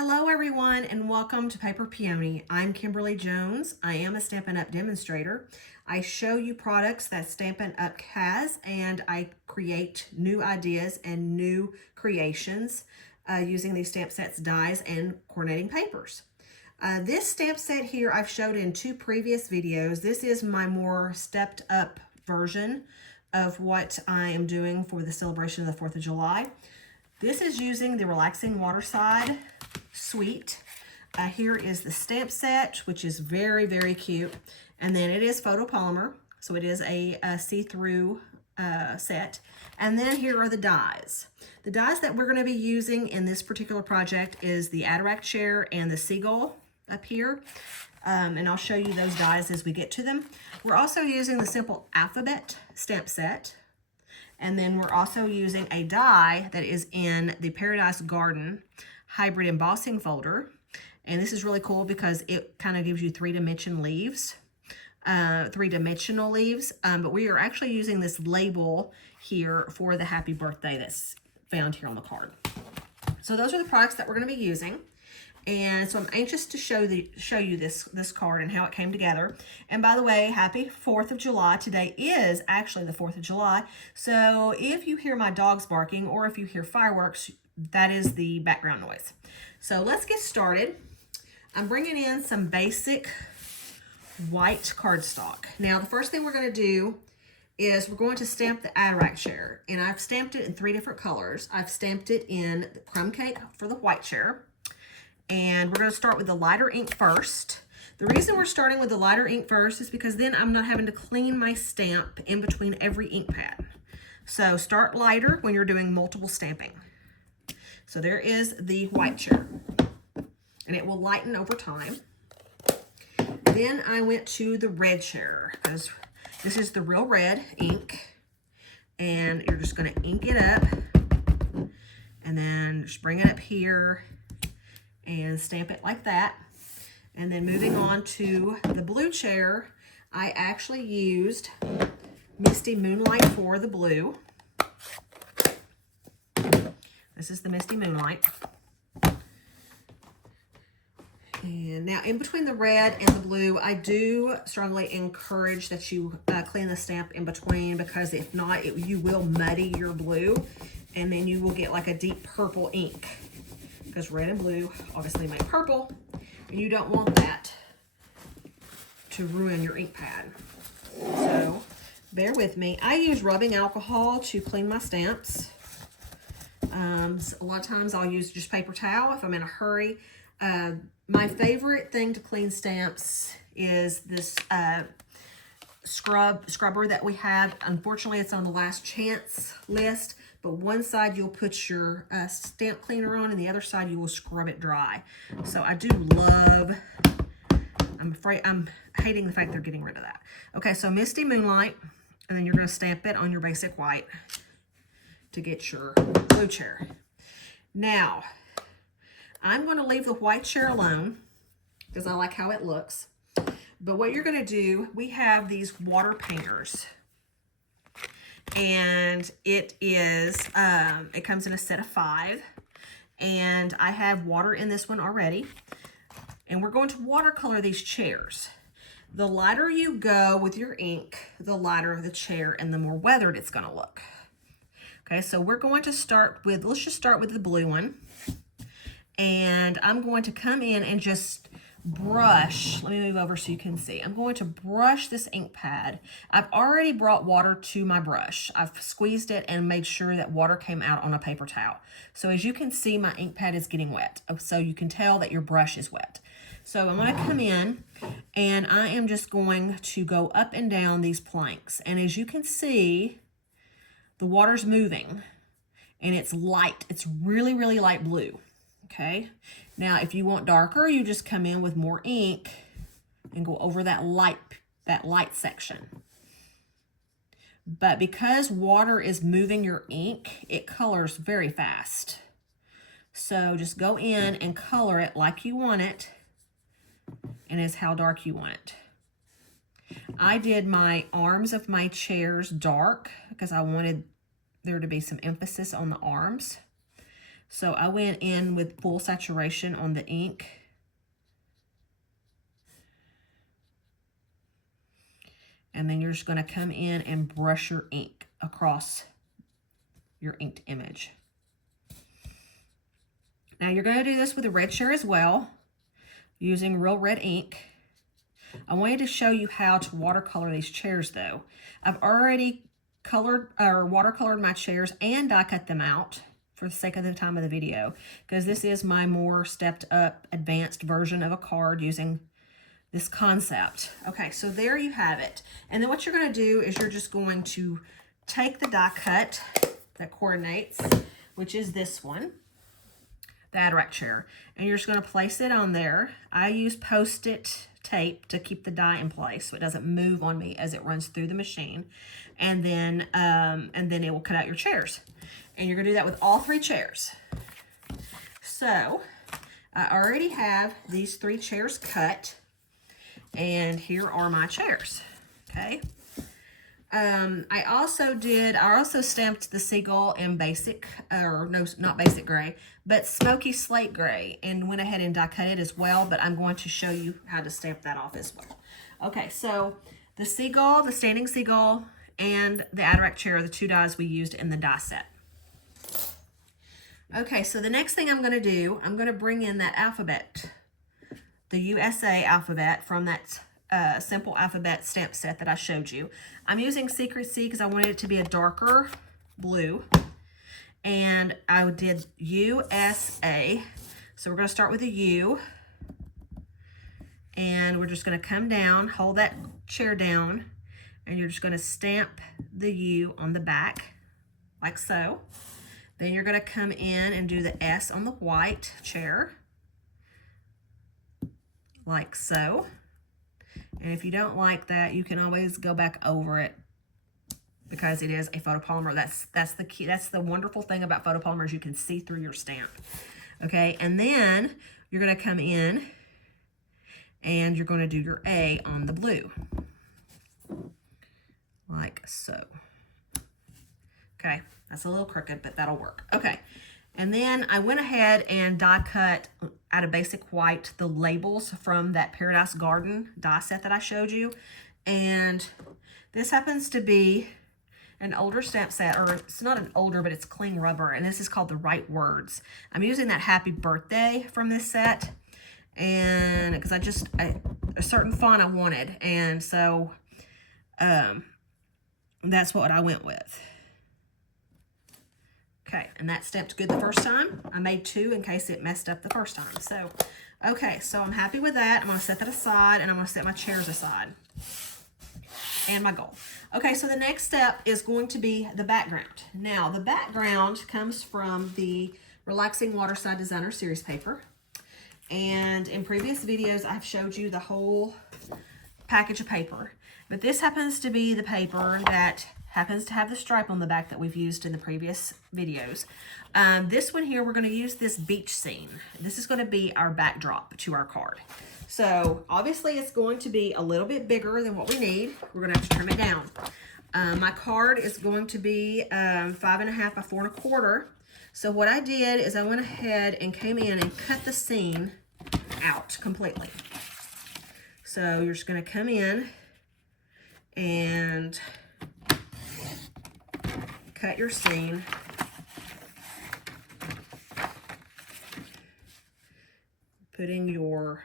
Hello everyone and welcome to Paper Peony. I'm Kimberly Jones. I am a Stampin' Up! Demonstrator. I show you products that Stampin' Up! Has and I create new ideas and new creations using these stamp sets, dies, and coordinating papers. This stamp set here I've showed in two previous videos. This is my more stepped up version of what I am doing for the celebration of the 4th of July. This is using the Relaxing Waterside suite. Here is the stamp set, which is very, very cute. And then it is photopolymer, so it is a see-through set. And then here are the dies. The dies that we're going to be using in this particular project is the Adirondack chair and the seagull up here. And I'll show you those dies as we get to them. We're also using the simple alphabet stamp set. And then we're also using a die that is in the Paradise Garden hybrid embossing folder. And this is really cool because it kind of gives you three-dimensional leaves. But we are actually using this label here for the happy birthday that's found here on the card. So those are the products that we're going to be using. And so I'm anxious to show you this card and how it came together. And by the way, happy 4th of July. Today is actually the 4th of July. So if you hear my dogs barking or if you hear fireworks, that is the background noise. So let's get started. I'm bringing in some basic white cardstock. Now the first thing we're going to do is we're going to stamp the Adirondack chair. And I've stamped it in 3 different colors. I've stamped it in the crumb cake for the white chair. And we're going to start with the lighter ink first. The reason we're starting with the lighter ink first is because then I'm not having to clean my stamp in between every ink pad. So start lighter when you're doing multiple stamping. So there is the white chair. And it will lighten over time. Then I went to the red chair because this is the real red ink. And you're just going to ink it up. And then just bring it up here and stamp it like that. And then moving on to the blue chair, I actually used Misty Moonlight for the blue. This is the Misty Moonlight. And now in between the red and the blue, I do strongly encourage that you clean the stamp in between, because if not, you will muddy your blue and then you will get like a deep purple ink. Because red and blue obviously make purple, and you don't want that to ruin your ink pad. So bear with me. I use rubbing alcohol to clean my stamps. A lot of times I'll use just paper towel if I'm in a hurry. My favorite thing to clean stamps is this scrubber that we have. Unfortunately, it's on the last chance list. But one side you'll put your stamp cleaner on, and the other side you will scrub it dry. So I do love, I'm hating the fact they're getting rid of that. Okay, so Misty Moonlight, and then you're going to stamp it on your basic white to get your blue chair. Now, I'm going to leave the white chair alone because I like how it looks. But what you're going to do, we have these water painters. And it is, it comes in a set of 5. And I have water in this one already. And we're going to watercolor these chairs. The lighter you go with your ink, the lighter the chair and the more weathered it's going to look. Okay, so we're going to start with, let's just start with the blue one. And I'm going to come in and just brush. Let me move over so you can see. I'm going to brush this ink pad. I've already brought water to my brush. I've squeezed it and made sure that water came out on a paper towel. So as you can see, my ink pad is getting wet. So you can tell that your brush is wet. So I'm going to come in and I am just going to go up and down these planks. And as you can see, the water's moving and it's light. It's really, really light blue. Okay, now if you want darker, you just come in with more ink and go over that light section. But because water is moving your ink, it colors very fast. So just go in and color it like you want it and as how dark you want it. I did my arms of my chairs dark because I wanted there to be some emphasis on the arms. So I went in with full saturation on the ink. And then you're just going to come in and brush your ink across your inked image. Now you're going to do this with a red chair as well, using real red ink. I wanted to show you how to watercolor these chairs though. I've already colored or watercolored my chairs and die cut them out for the sake of the time of the video, because this is my more stepped up advanced version of a card using this concept. Okay, so there you have it. And then what you're going to do is you're just going to take the die cut that coordinates, which is this one, the Adirondack chair, and you're just going to place it on there. I use Post-it tape to keep the die in place so it doesn't move on me as it runs through the machine, and then it will cut out your chairs. And you're going to do that with all 3 chairs. So I already have these 3 chairs cut. And here are my chairs, okay? I also stamped the seagull in basic, or no, not basic gray, but smoky slate gray, and went ahead and die cut it as well, but I'm going to show you how to stamp that off as well. Okay, so the seagull, the standing seagull, and the Adirondack chair are the 2 dies we used in the die set. Okay, so the next thing I'm going to do, I'm going to bring in that alphabet, the USA alphabet from that simple alphabet stamp set that I showed you. I'm using Secret C because I wanted it to be a darker blue. And I did USA. So we're going to start with a U. And we're just going to come down, hold that chair down, and you're just going to stamp the U on the back, like so. Then you're going to come in and do the S on the white chair, like so. And if you don't like that, you can always go back over it because it is a photopolymer. That's the key. That's the wonderful thing about photopolymers. You can see through your stamp. Okay, and then you're going to come in and you're going to do your A on the blue, like so. Okay, that's a little crooked, but that'll work. Okay, and then I went ahead and die cut out of basic white the labels from that Paradise Garden die set that I showed you. And this happens to be an older stamp set, or it's not an older, but it's clean rubber, and this is called The Right Words. I'm using that Happy Birthday from this set, and because a certain font I wanted, and so that's what I went with. Okay, and that stamped good the first time. I made 2 in case it messed up the first time. So, okay, so I'm happy with that. I'm going to set that aside, and I'm going to set my chairs aside and my goal. Okay, so the next step is going to be the background. Now, the background comes from the Relaxing Waterside Designer Series paper. And in previous videos, I've showed you the whole package of paper. But this happens to be the paper that happens to have the stripe on the back that we've used in the previous videos. This one here, we're going to use this beach scene. This is going to be our backdrop to our card. So obviously it's going to be a little bit bigger than what we need. We're going to have to trim it down. My card is going to be 5.5 by 4 1/4. So what I did is I went ahead and came in and cut the scene out completely. So you're just going to come in and cut your scene. Putting your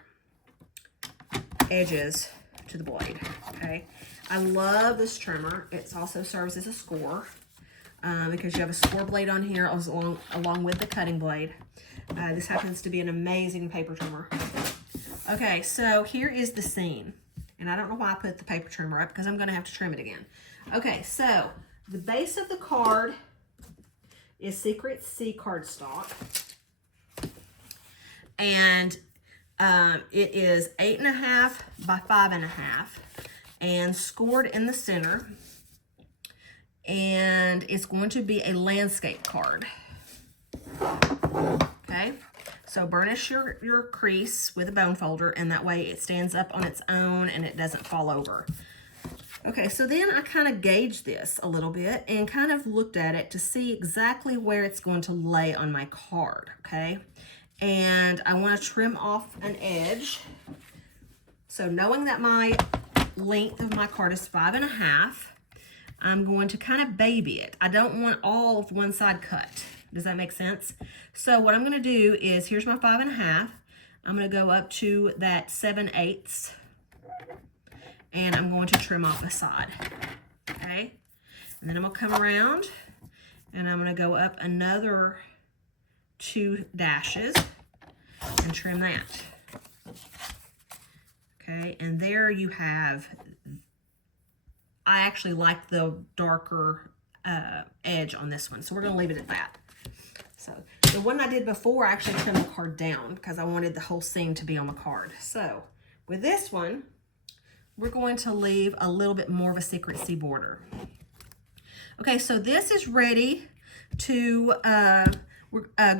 edges to the blade, okay? I love this trimmer. It also serves as a score because you have a score blade on here along with the cutting blade. This happens to be an amazing paper trimmer. Okay, so here is the scene. And I don't know why I put the paper trimmer up because I'm going to have to trim it again. Okay, so the base of the card is Secret C cardstock. And it is 8.5 by 5.5 and scored in the center. And it's going to be a landscape card. Okay, so burnish your crease with a bone folder, and that way it stands up on its own and it doesn't fall over. Okay, so then I kind of gauged this a little bit and kind of looked at it to see exactly where it's going to lay on my card, okay? And I want to trim off an edge. So knowing that my length of my card is 5.5, I'm going to kind of baby it. I don't want all of one side cut. Does that make sense? So what I'm going to do is, here's my 5.5. I'm going to go up to that 7/8, and I'm going to trim off a side, okay? And then I'm going to come around, and I'm going to go up another 2 dashes and trim that. Okay, and there you have, I actually like the darker edge on this one, so we're going to leave it at that. So the one I did before, I actually trimmed the card down because I wanted the whole scene to be on the card. So with this one, we're going to leave a little bit more of a secrecy border. Okay, so this is ready to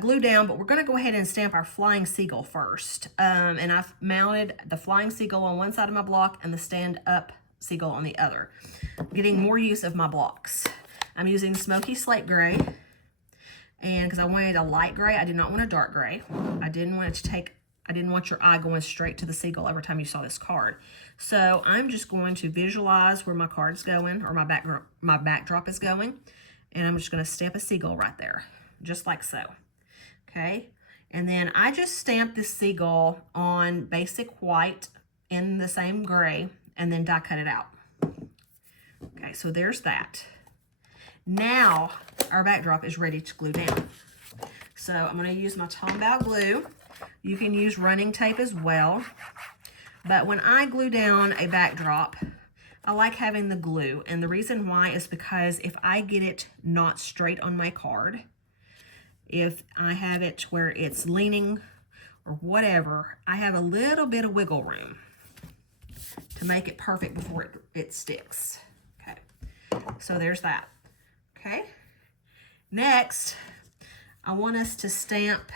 glue down, but we're going to go ahead and stamp our flying seagull first. And I've mounted the flying seagull on one side of my block and the stand-up seagull on the other, getting more use of my blocks. I'm using smoky slate gray, and because I wanted a light gray, I did not want a dark gray. I didn't want your eye going straight to the seagull every time you saw this card. So I'm just going to visualize where my card's going, or my backdrop is going, and I'm just going to stamp a seagull right there, just like so. Okay, and then I just stamped this seagull on basic white in the same gray, and then die cut it out. Okay, so there's that. Now our backdrop is ready to glue down. So I'm going to use my Tombow glue. You can use running tape as well. But when I glue down a backdrop, I like having the glue. And the reason why is because if I get it not straight on my card, if I have it where it's leaning or whatever, I have a little bit of wiggle room to make it perfect before it sticks. Okay, so there's that. Okay, next, I want us to stamp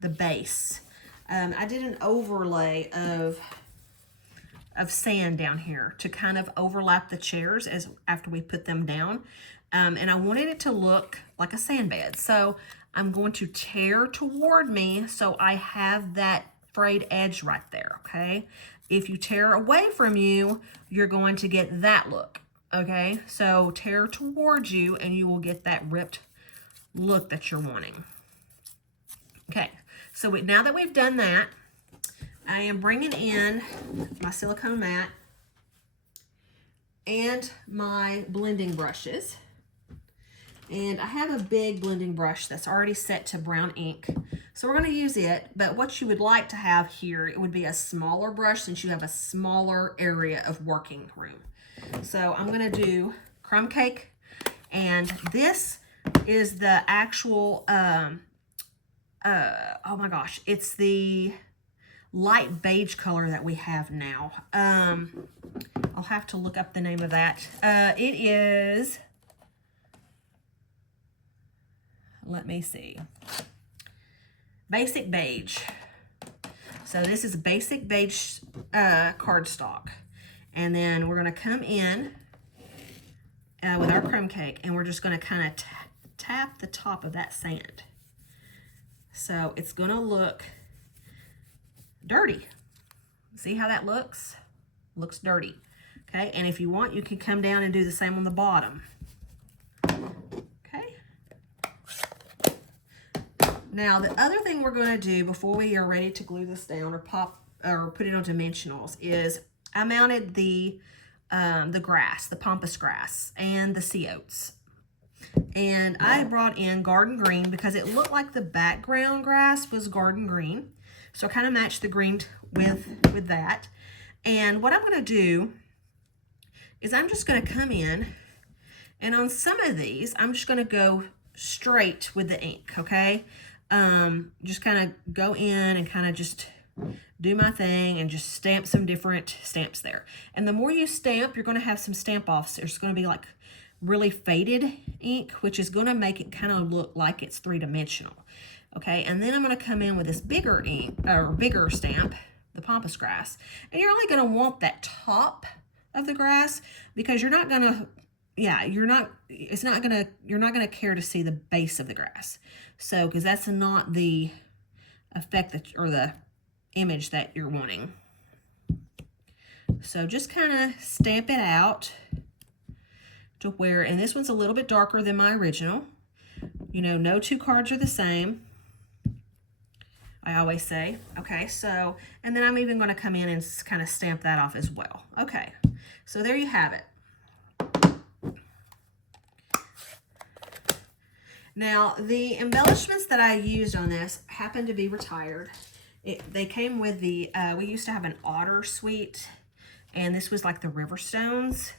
the base. I did an overlay of sand down here to kind of overlap the chairs after we put them down. And I wanted it to look like a sand bed. So I'm going to tear toward me so I have that frayed edge right there, okay? If you tear away from you, you're going to get that look, okay? So tear towards you and you will get that ripped look that you're wanting. Okay, so now that we've done that, I am bringing in my silicone mat and my blending brushes. And I have a big blending brush that's already set to brown ink. So we're going to use it, but what you would like to have here, it would be a smaller brush since you have a smaller area of working room. So I'm going to do crumb cake, and this is the actual, oh my gosh, it's the light beige color that we have now. I'll have to look up the name of that. It is, let me see, basic beige. So this is basic beige cardstock. And then we're going to come in with our crumb cake, and we're just going to kind of tap the top of that sand. So it's going to look dirty. See how that looks? Looks dirty. Okay, and if you want, you can come down and do the same on the bottom. Okay. Now, the other thing we're going to do before we are ready to glue this down or put it on dimensionals is I mounted the grass, the pampas grass, and the sea oats. And I brought in garden green because it looked like the background grass was garden green. So I kind of matched the green with that. And what I'm going to do is I'm just going to come in, and on some of these, I'm just going to go straight with the ink, okay? Just kind of go in and kind of just do my thing and just stamp some different stamps there. And the more you stamp, you're going to have some stamp offs. There's going to be like really faded ink, which is going to make it kind of look like it's three-dimensional. Okay, and then I'm going to come in with this bigger ink, or bigger stamp, the pampas grass. And you're only going to want that top of the grass, because you're not gonna, yeah, you're not gonna care to see the base of the grass. So, because that's not the effect that, or the image that you're wanting. So just kind of stamp it out to where, and this one's a little bit darker than my original. You know, no two cards are the same, I always say. Okay, so, and then I'm even going to come in and kind of stamp that off as well. Okay, so there you have it. Now, the embellishments that I used on this happen to be retired. They came with the, we used to have an otter suite, and this was like the river stones,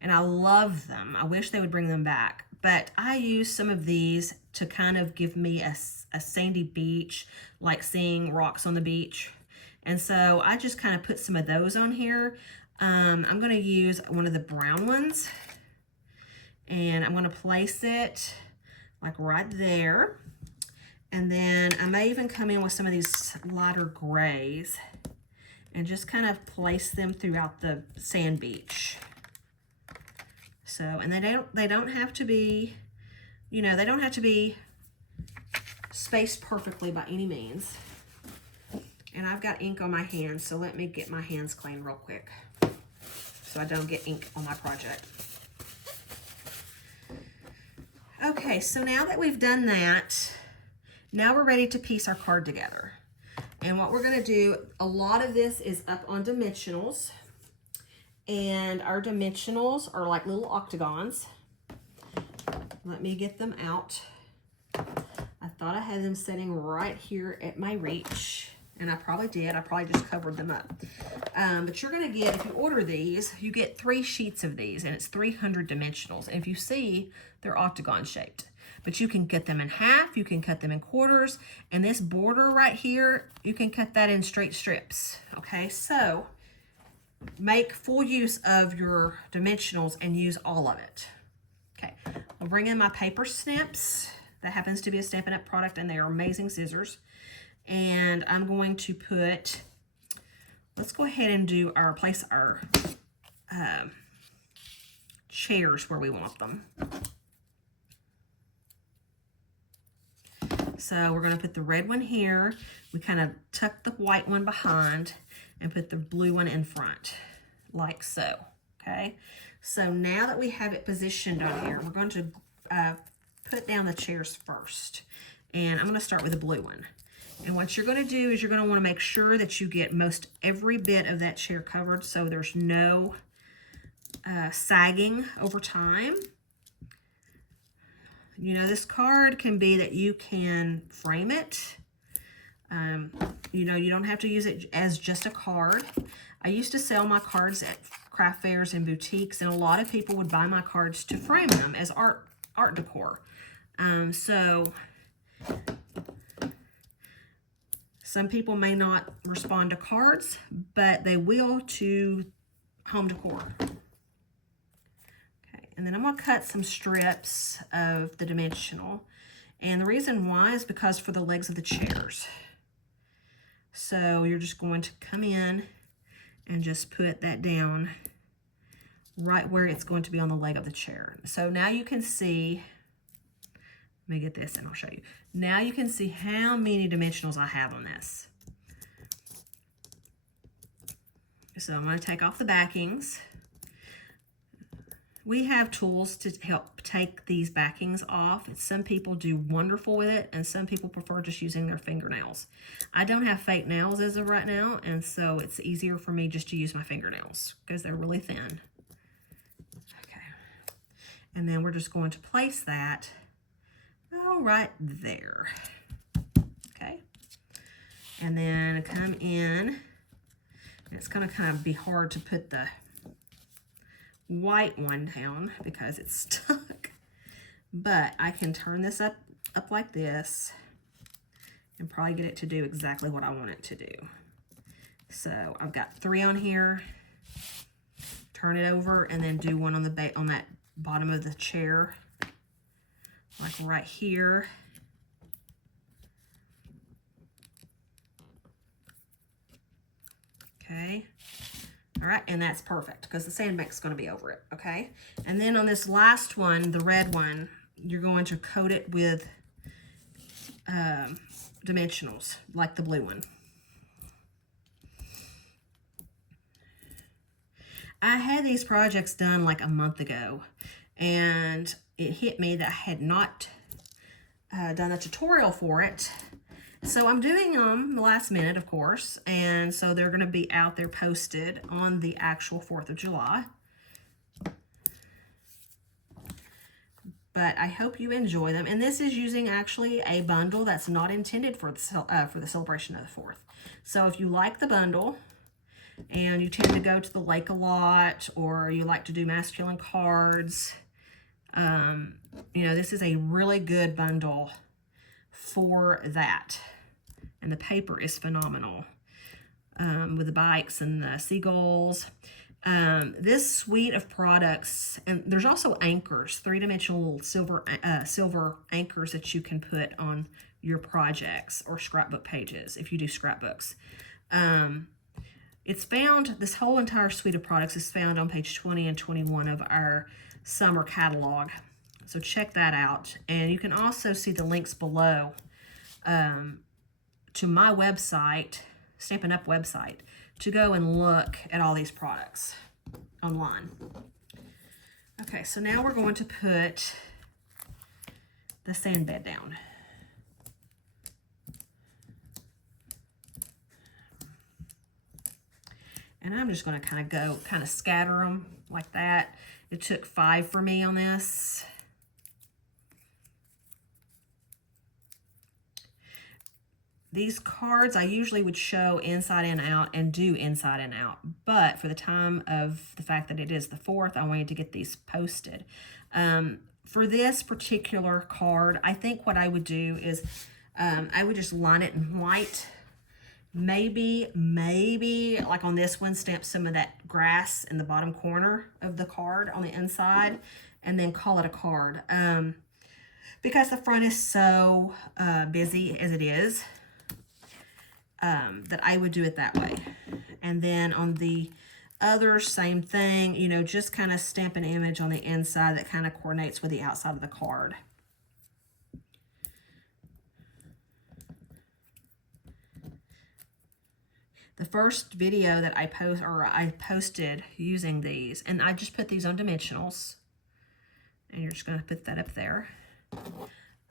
and I love them. I wish they would bring them back. But I used some of these to kind of give me a sandy beach, like seeing rocks on the beach. And so I just kind of put some of those on here. I'm going to use one of the brown ones, and I'm going to place it like right there. And then I may even come in with some of these lighter grays and just kind of place them throughout the sand beach. So, and they don't have to be, you know, they don't have to be spaced perfectly by any means. And I've got ink on my hands, so let me get my hands clean real quick so I don't get ink on my project. Okay, so now that we've done that, now we're ready to piece our card together. And what we're gonna do, a lot of this is up on dimensionals. And our dimensionals are like little octagons. Let me get them out. I thought I had them sitting right here at my reach, and I probably did. I probably just covered them up. But you're gonna get, if you order these, you get 3 sheets of these, and it's 300 dimensionals. And if you see, they're octagon shaped. But you can cut them in half, you can cut them in quarters, and this border right here, you can cut that in straight strips. Okay, so make full use of your dimensionals and use all of it. Okay, I'll bring in my paper snips. That happens to be a Stampin' Up! Product, and they are amazing scissors. And I'm going to put, let's go ahead and do our, place our chairs where we want them. So we're going to put the red one here. We kind of tuck the white one behind and put the blue one in front, like so. Okay, so now that we have it positioned on here, we're going to put down the chairs first. And I'm going to start with the blue one. And what you're going to do is you're going to want to make sure that you get most every bit of that chair covered so there's no sagging over time. You know, this card can be that you can frame it. You know, you don't have to use it as just a card. I used to sell my cards at craft fairs and boutiques, and a lot of people would buy my cards to frame them as art decor. So some people may not respond to cards, but they will to home decor. And then I'm going to cut some strips of the dimensional. And the reason why is because for the legs of the chairs. So you're just going to come in and just put that down right where it's going to be on the leg of the chair. So now you can see, let me get this and I'll show you. Now you can see how many dimensionals I have on this. So I'm going to take off the backings. We have tools to help take these backings off. Some people do wonderful with it, and some people prefer just using their fingernails. I don't have fake nails as of right now, and so it's easier for me just to use my fingernails because they're really thin. Okay. And then we're just going to place that right there. Okay. And then come in, and it's going to kind of be hard to put the white one down because it's stuck, but I can turn this up like this and probably get it to do exactly what I want it to do. So I've got 3 on here, turn it over, and then do one on the on that bottom of the chair, like right here. Okay, All right, and that's perfect because the sandbank's going to be over it, okay? And then on this last one, the red one, you're going to coat it with dimensionals, like the blue one. I had these projects done like a month ago, and it hit me that I had not done a tutorial for it. So I'm doing them the last minute, of course, and so they're going to be out there posted on the actual 4th of July. But I hope you enjoy them. And this is using actually a bundle that's not intended for the celebration of the 4th. So if you like the bundle and you tend to go to the lake a lot, or you like to do masculine cards, you know, this is a really good bundle for that. And the paper is phenomenal with the bikes and the seagulls. This suite of products, and there's also anchors, three-dimensional silver anchors that you can put on your projects or scrapbook pages if you do scrapbooks. It's found, this whole entire suite of products is found on page 20 and 21 of our summer catalog. So check that out. And you can also see the links below to my website, Stampin' Up website, to go and look at all these products online. Okay, so now we're going to put the sand bed down. And I'm just going to kind of scatter them like that. It took 5 for me on this. These cards I usually would show inside and out and do inside and out, but for the time of the fact that it is the 4th, I wanted to get these posted. For this particular card, I think what I would do is I would just line it in white. Maybe like on this one, stamp some of that grass in the bottom corner of the card on the inside, and then call it a card. Because the front is so busy as it is, that I would do it that way. And then on the other, same thing, you know, just kind of stamp an image on the inside that kind of coordinates with the outside of the card. The first video that I posted using these, and I just put these on dimensionals, and you're just going to put that up there.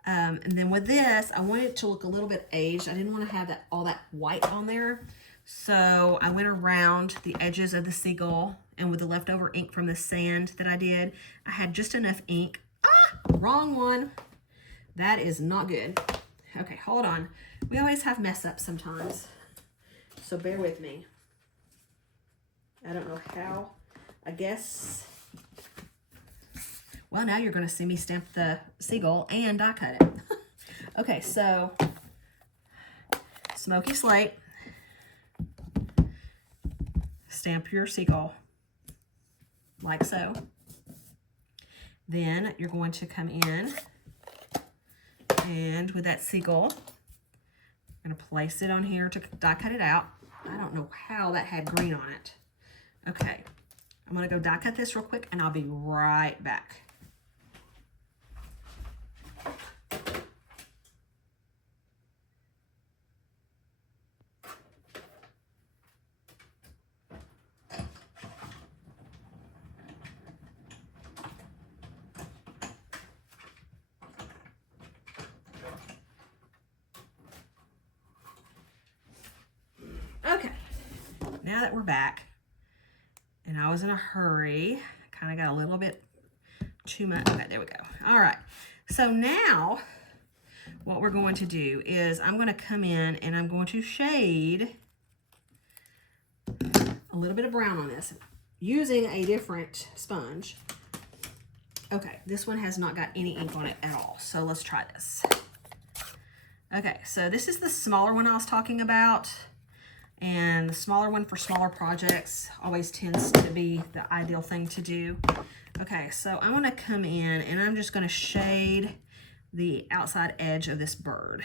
And then with this, I wanted it to look a little bit aged. I didn't want to have all that white on there. So I went around the edges of the seagull, and with the leftover ink from the sand that I did, I had just enough ink. Wrong one. That is not good. Okay, hold on. We always have mess ups sometimes, so bear with me. I don't know how. I guess... Well, now you're going to see me stamp the seagull and die cut it. Okay, so smoky slate. Stamp your seagull like so. Then you're going to come in, and with that seagull, I'm going to place it on here to die cut it out. I don't know how that had green on it. Okay, I'm going to go die cut this real quick, and I'll be right back. Okay, now that we're back, and I was in a hurry, kind of got a little bit too much. Okay, there we go. All right, so now what we're going to do is I'm going to come in and I'm going to shade a little bit of brown on this using a different sponge. Okay, this one has not got any ink on it at all, so let's try this. Okay, so this is the smaller one I was talking about. And the smaller one for smaller projects always tends to be the ideal thing to do. Okay, so I'm going to come in and I'm just going to shade the outside edge of this bird.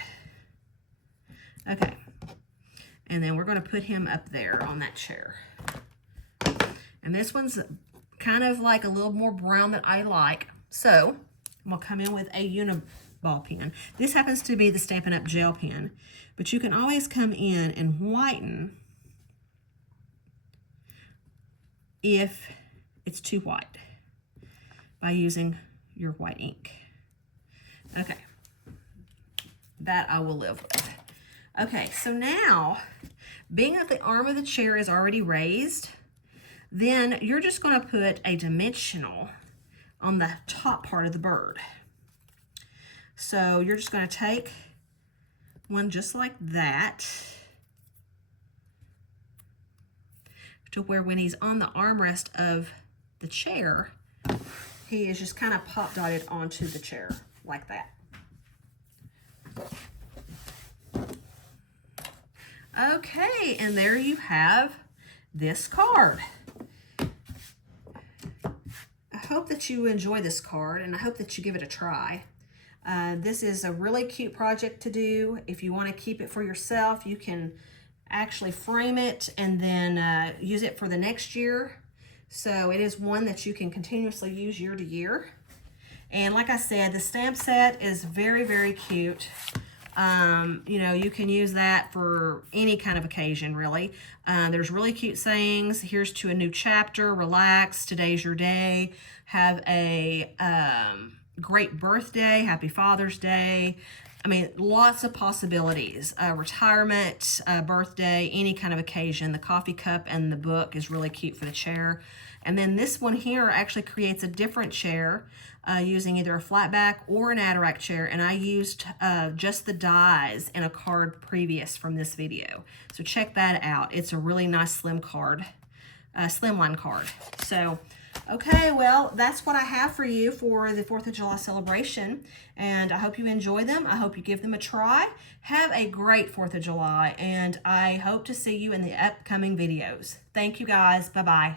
Okay, and then we're going to put him up there on that chair. And this one's kind of like a little more brown than I like. So I'm gonna come in with a Uniball pen. This happens to be the Stampin' Up! Gel pen, but you can always come in and whiten if it's too white by using your white ink. Okay, that I will live with. Okay, so now, being that the arm of the chair is already raised, then you're just going to put a dimensional on the top part of the bird. So you're just going to take one just like that, to where when he's on the armrest of the chair, he is just kind of pop dotted onto the chair like that. Okay, and there you have this card. I hope that you enjoy this card, and I hope that you give it a try. This is a really cute project to do. If you want to keep it for yourself, you can actually frame it and then use it for the next year. So it is one that you can continuously use year to year. And like I said, the stamp set is very, very cute. You know, you can use that for any kind of occasion, really. There's really cute sayings. Here's to a new chapter, relax, today's your day, have a great birthday, happy Father's Day. I mean, lots of possibilities. Retirement, birthday, any kind of occasion. The coffee cup and the book is really cute for the chair. And then this one here actually creates a different chair using either a flat back or an Adirondack chair. And I used just the dies in a card previous from this video. So check that out. It's a really nice slim card, slimline card. So, okay, well, that's what I have for you for the 4th of July celebration. And I hope you enjoy them. I hope you give them a try. Have a great 4th of July. And I hope to see you in the upcoming videos. Thank you, guys. Bye-bye.